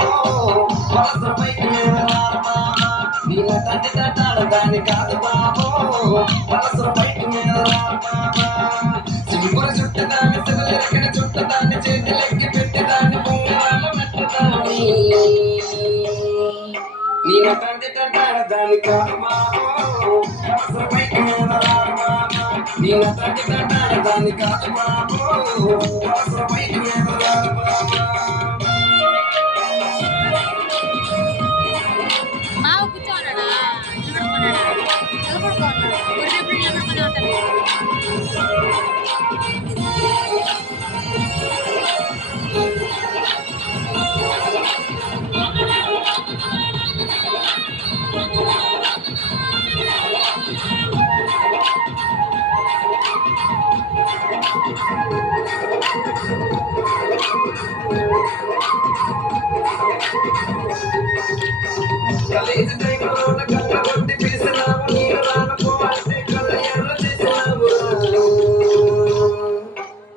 బాబో వలస పైకి మీద రారు బాబా నీల తండ్రి తట్టాడు దాన్ని కాదు బాబో వలస పైకి మీద రారు బాబా సింపుల చుట్టూ దాన్ని సిగలెరకని చుట్టూ దాన్ని చేతులెక్కి పెట్టి దాన్ని పొంగరాల మెట్టుదాన్ని నీల తండ్రి తట్టాడు దాన్ని కాదు బాబో వలస పైకి మీద రారు బాబా నీల తండ్రి తట్టాడు దాన్ని కాదు బాబో వలస పైకి మీద రారు బాబా మావ కూర్చోన్నాడా నిలబడుకున్నాడా నిలబడుకున్నాడు కొద్దిసేపు నిలబడుకునే ఉంటాడు కాలేజీ టైంలో కళ్ళ కొట్టి తీసినావు నీరు రానుకోవాలంటే కళ్ళ ఎర్ర చేసినావు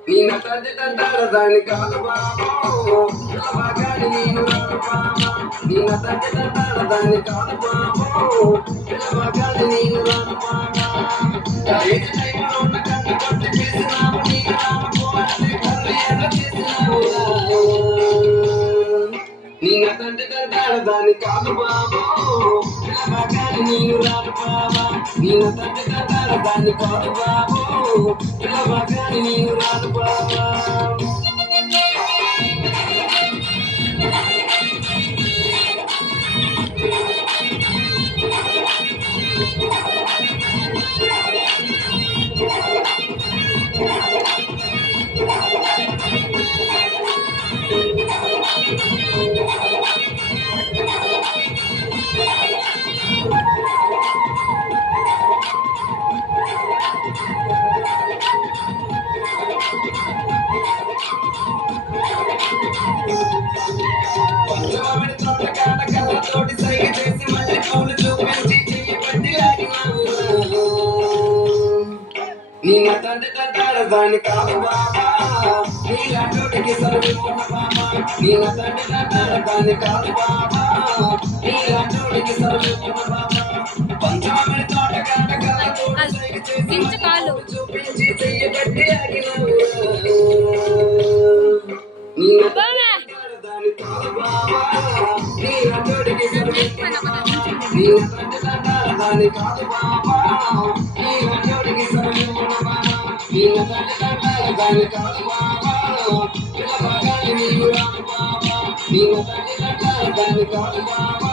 నేను తండ్రి తంటారు దాన్ని కాదు బాబో పిల్లవాగాడి నేను రాను బాబా నేను తండ్రి తంటారు దాన్ని కాదు బాబో పిల్లవాగాడి నేను రాను బాబా కాలేజీ టైంలో కళ్ళ కొట్టి తీసినావు నీరు రానుకోవాలంటే కళ్ళ ఎర్ర చేసినావు నిన్న తండ్రి తంటాడు దాన్ని కాదు బాబో పిల్లవాగాడి నేను రాను బాబా నిన్న తండ్రి తంటాడు దాన్ని కాదు బాబో పిల్లవాగాడి నేను రాను బాబా పంచమామిడి తోట కాడ కళ్ళతోటి సైగ చేసి మళ్ళీ పూలు చూపించి చెయ్యబట్టి లాగినావు నిన్న తండ్రి తంటాడు దాన్ని కాదు బాబా నీలాంటోడికి సర్విమున్న బాబా నిన్న తండ్రి తంటాడు దాన్ని కాదు బాబా నీలాంటోడికి సర్విమున్న బాబా పంచమామిడి తోట కాడ కళ్ళతోటి సైగ చేసి పూలు చూపించి చెయ్యబట్టి లాగినావు నిన్న దాని కాదు బాబా నీలాంటోడికి సర్విమున్న బాబా నిన్న తండ్రి తంటాడు దాన్ని కాదు బాబా నీలాంటోడికి సర్విమున్న బాబా నిన్న తండ్రి తంటాడు దాన్ని కాదు బాబా పిల్లవాగాడి నీవు రాను బాబా నిన్న తండ్రి తంటాడు దాన్ని కాదు బాబా